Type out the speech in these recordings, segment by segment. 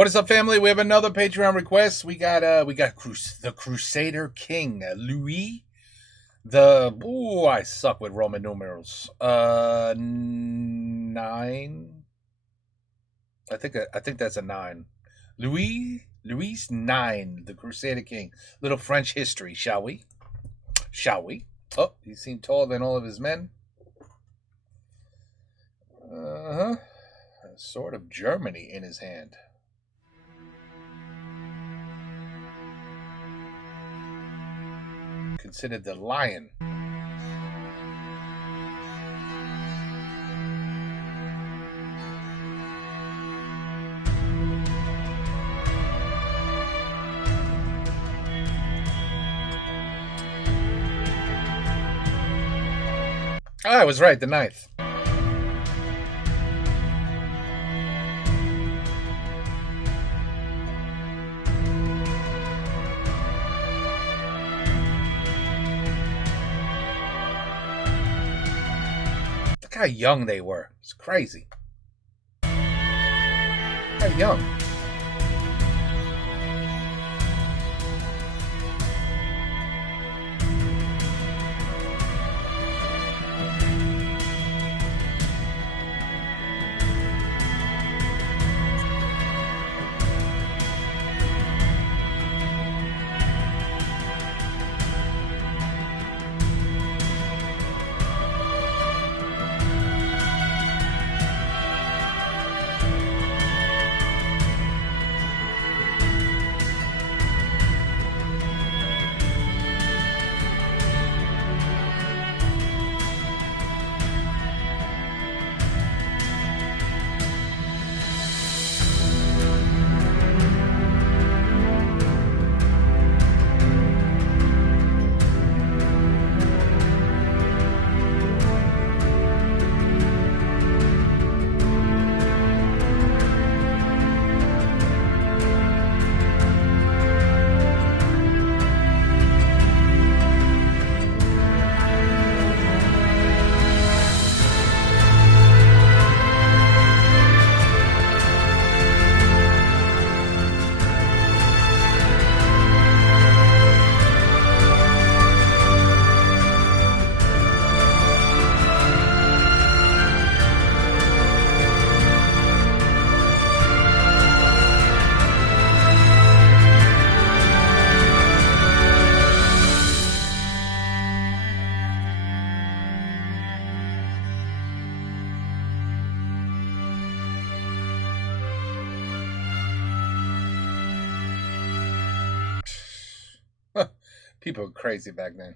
What is up, family? We have another Patreon request. The Crusader King, Louis. I suck with Roman numerals. 9. I think that's a 9. Louis 9, the Crusader King. Little French history, shall we? Oh, he seemed taller than all of his men. A sword of Germany in his hand. Considered the lion. I was right, the 9th. Look how young they were. It's crazy. How young. People were crazy back then.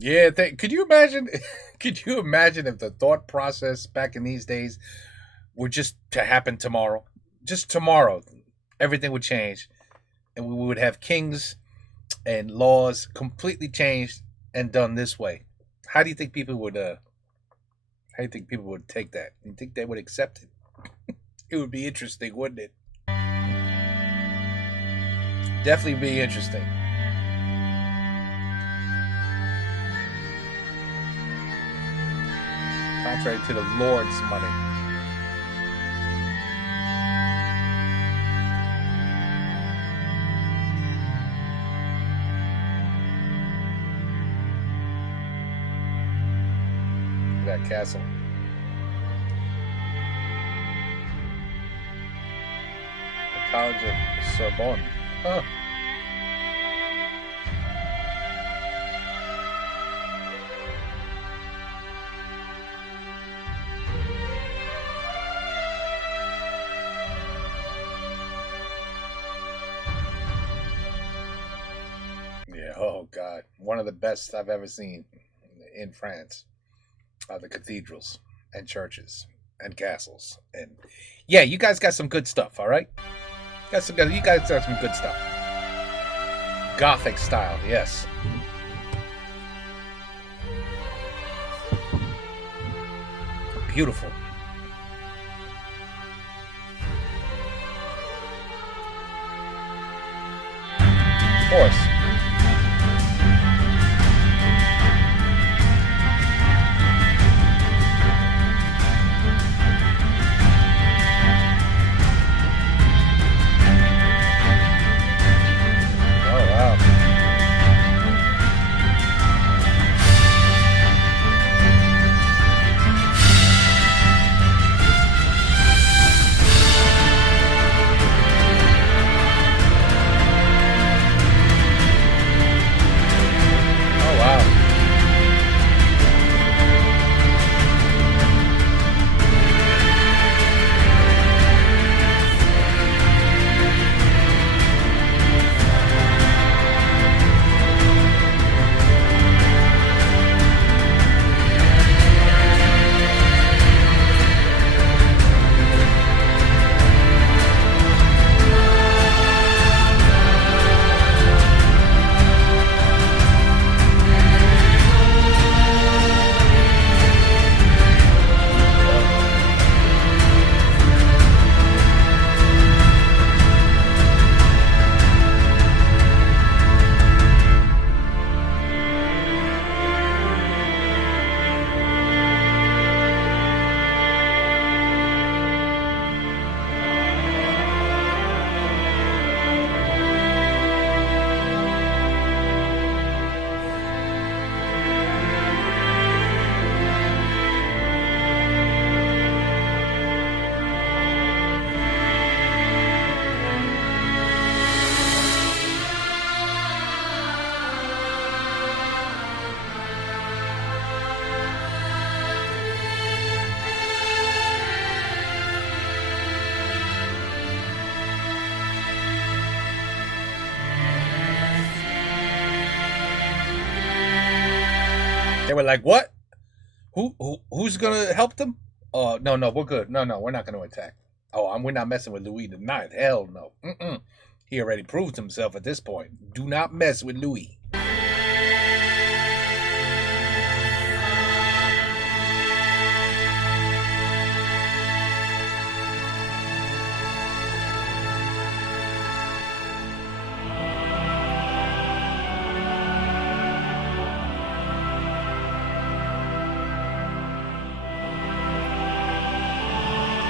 Yeah, could you imagine? Could you imagine if the thought process back in these days were just to happen tomorrow? Just tomorrow, everything would change, and we would have kings and laws completely changed and done this way. How do you think people would take that? You think they would accept it? It would be interesting, wouldn't it? Definitely be interesting. Contrary to the Lord's money. That castle. The College of Sorbonne. Huh. Yeah, oh God. One of the best I've ever seen in France. The cathedrals and churches and castles, and yeah, you guys got some good stuff. All right, you guys got some good stuff. Gothic style, yes. Beautiful. course. Oh, wow. Oh, wow. They were like, "What? Who's gonna help them?" Oh, no, we're good. No, we're not gonna attack. Oh, we're not messing with Louis the Ninth. Hell no. He already proved himself at this point. Do not mess with Louis.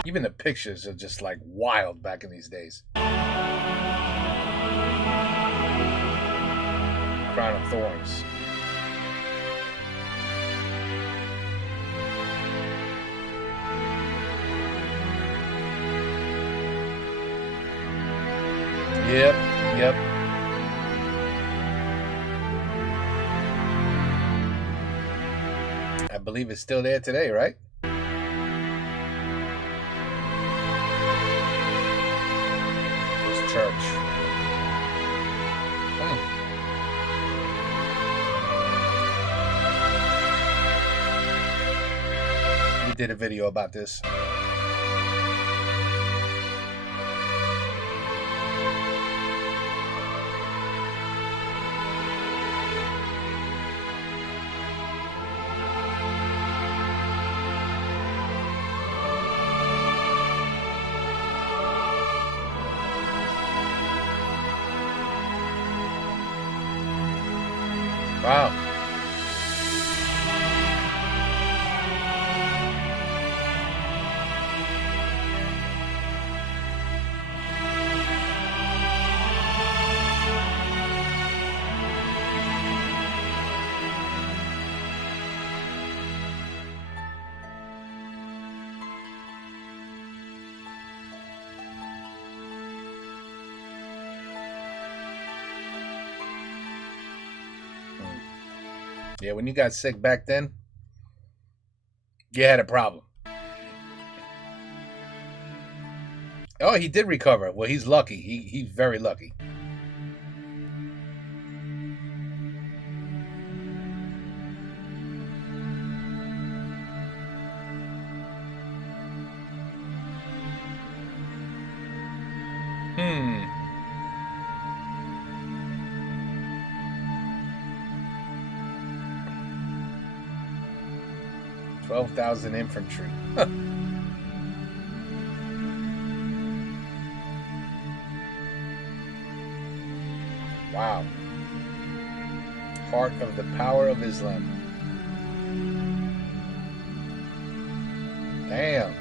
Even the pictures are just like wild back in these days. Crown of Thorns. Yep. I believe it's still there today, right? Church. We did a video about this. Wow. Yeah, when you got sick back then, you had a problem. Oh, he did recover. Well, he's lucky. He's very lucky. Hmm. 12,000 infantry. Huh. Wow. Heart of the power of Islam. Damn.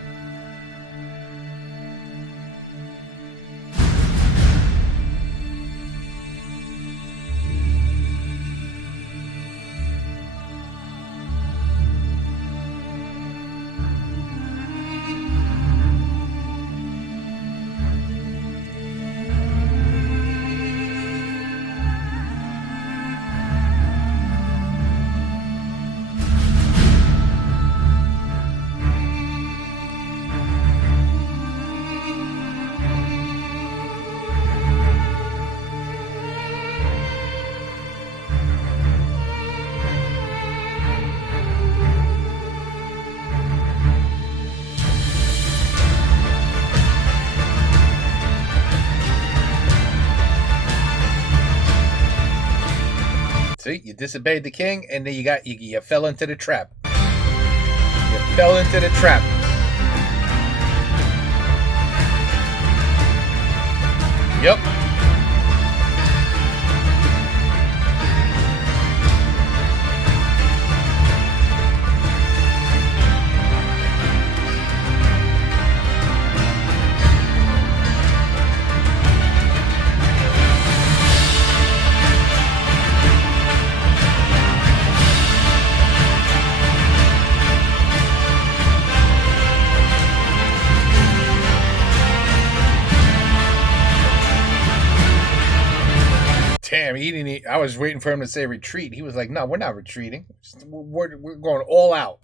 See, you disobeyed the king, and then you fell into the trap. You fell into the trap. Yep. Damn, he didn't. I was waiting for him to say retreat. He was like, "No, we're not retreating. We're going all out."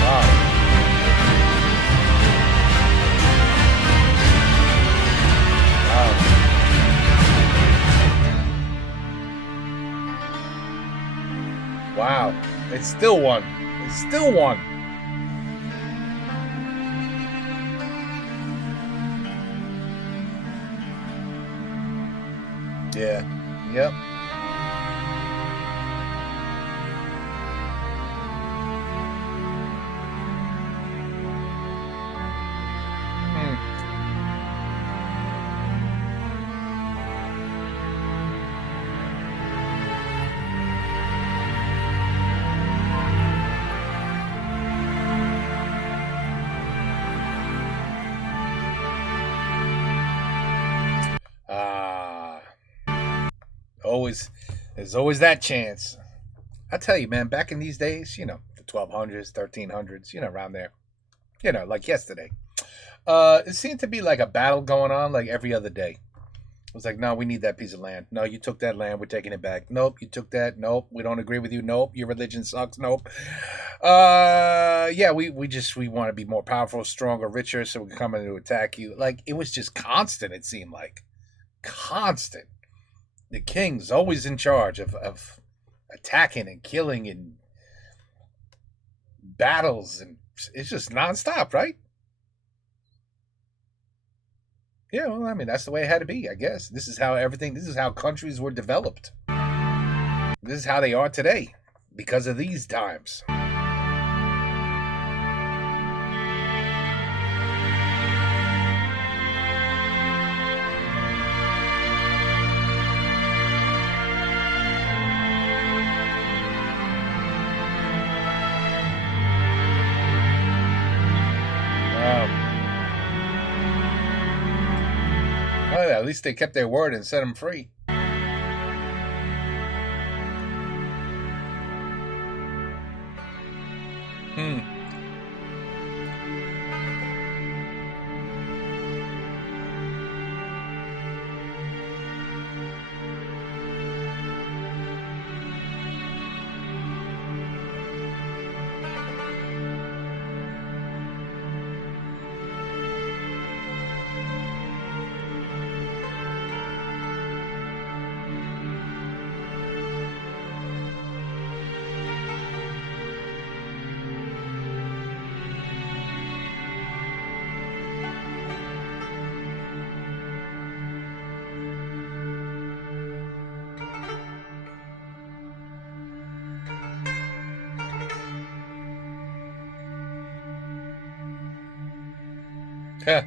Wow. Wow. Wow. It's still won. It's still won. Yeah. Yep. There's always that chance. I tell you, man, back in these days, the 1200s, 1300s, around there, like yesterday, it seemed to be like a battle going on like every other day. It was like, no, we need that piece of land. No, you took that land. We're taking it back. Nope, you took that. Nope, we don't agree with you. Nope, your religion sucks. Nope. Yeah, we want to be more powerful, stronger, richer, so we can come in to attack you. Like, it was just constant, it seemed like. Constant. The king's always in charge of attacking and killing and battles, and it's just nonstop, right? Yeah, well, I mean, that's the way it had to be, I guess. This is how countries were developed. This is how they are today because of these times. Well, at least they kept their word and set them free. Yep.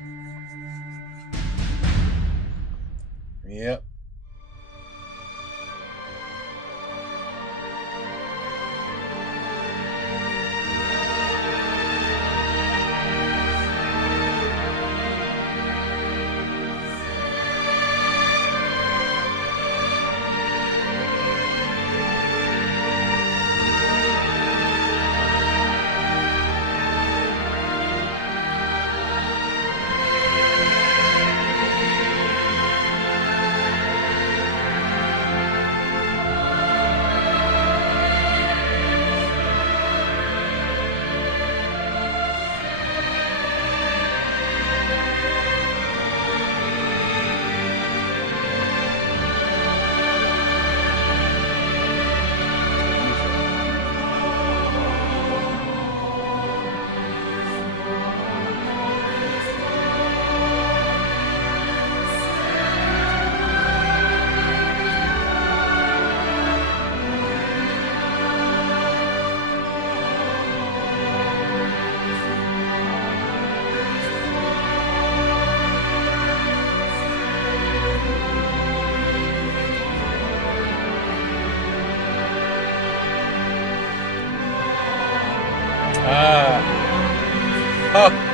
Oh.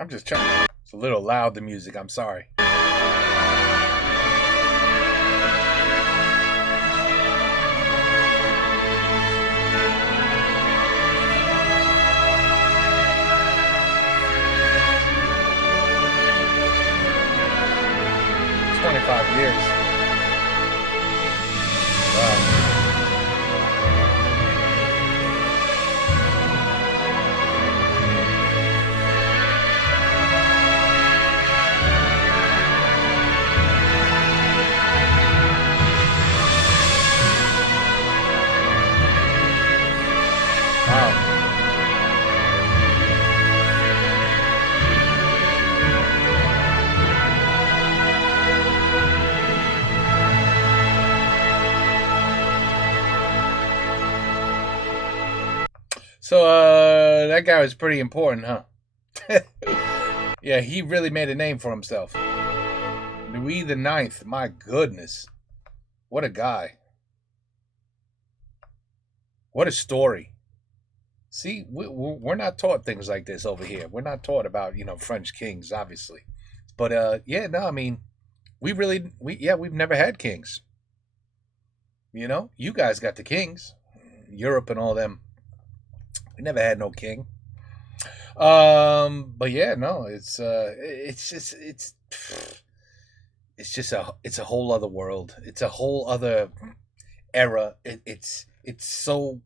I'm just trying. It's a little loud, the music. I'm sorry. 25 years. Wow. Wow. So that guy was pretty important, huh? Yeah, he really made a name for himself. Louis the Ninth, my goodness. What a guy. What a story. See, we're not taught things like this over here. We're not taught about, French kings, obviously. But yeah, no, I mean, we've never had kings. You guys got the kings. Europe and all them. We never had no king. But yeah, no, it's a whole other world. It's a whole other era. It's so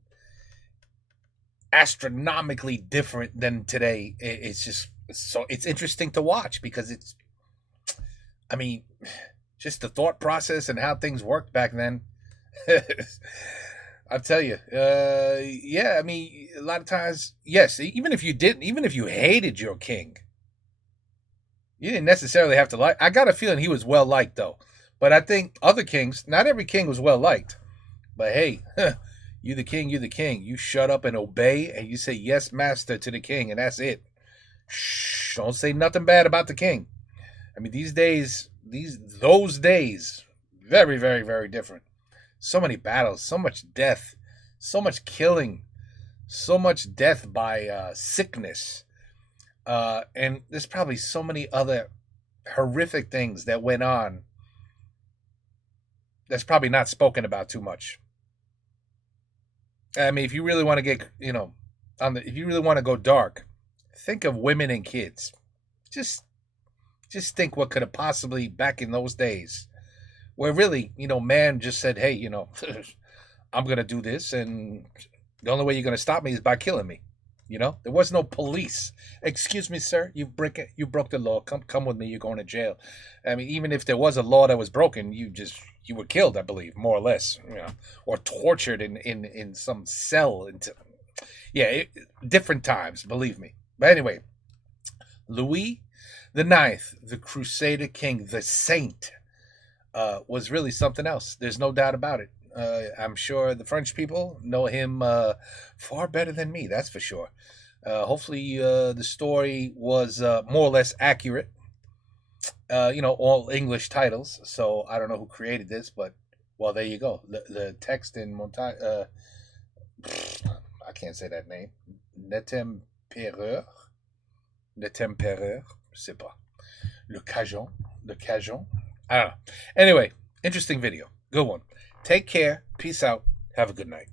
astronomically different than today. It's interesting to watch because I mean, just the thought process and how things worked back then. I'll tell you, yeah. I mean, a lot of times, yes. Even if you hated your king, you didn't necessarily have to like. I got a feeling he was well liked though. But I think other kings, not every king was well liked. But hey, you the king, you the king. You shut up and obey, and you say yes, master, to the king, and that's it. Shh, don't say nothing bad about the king. I mean, those days, very, very, very different. So many battles, so much death, so much killing, so much death by sickness. And there's probably so many other horrific things that went on that's probably not spoken about too much. I mean, if you really want to get, if you really want to go dark, think of women and kids. Just think what could have possibly back in those days, where really, man just said, hey, I'm gonna do this, and the only way you're gonna stop me is by killing me. You know, there was no police. Excuse me, sir. You broke the law. Come with me. You're going to jail. I mean, even if there was a law that was broken, you were killed, I believe, more or less, you know, or tortured in some cell. Different times, believe me. But anyway, Louis the Ninth, the Crusader king, the saint, was really something else. There's no doubt about it. I'm sure the French people know him far better than me. That's for sure. Hopefully, the story was more or less accurate. All English titles. So I don't know who created this, but well, there you go. The text in Montagne. I can't say that name. Netempereur. Netempereur. Je sais pas. Le Cajon. I don't know. Anyway, interesting video. Good one. Take care. Peace out. Have a good night.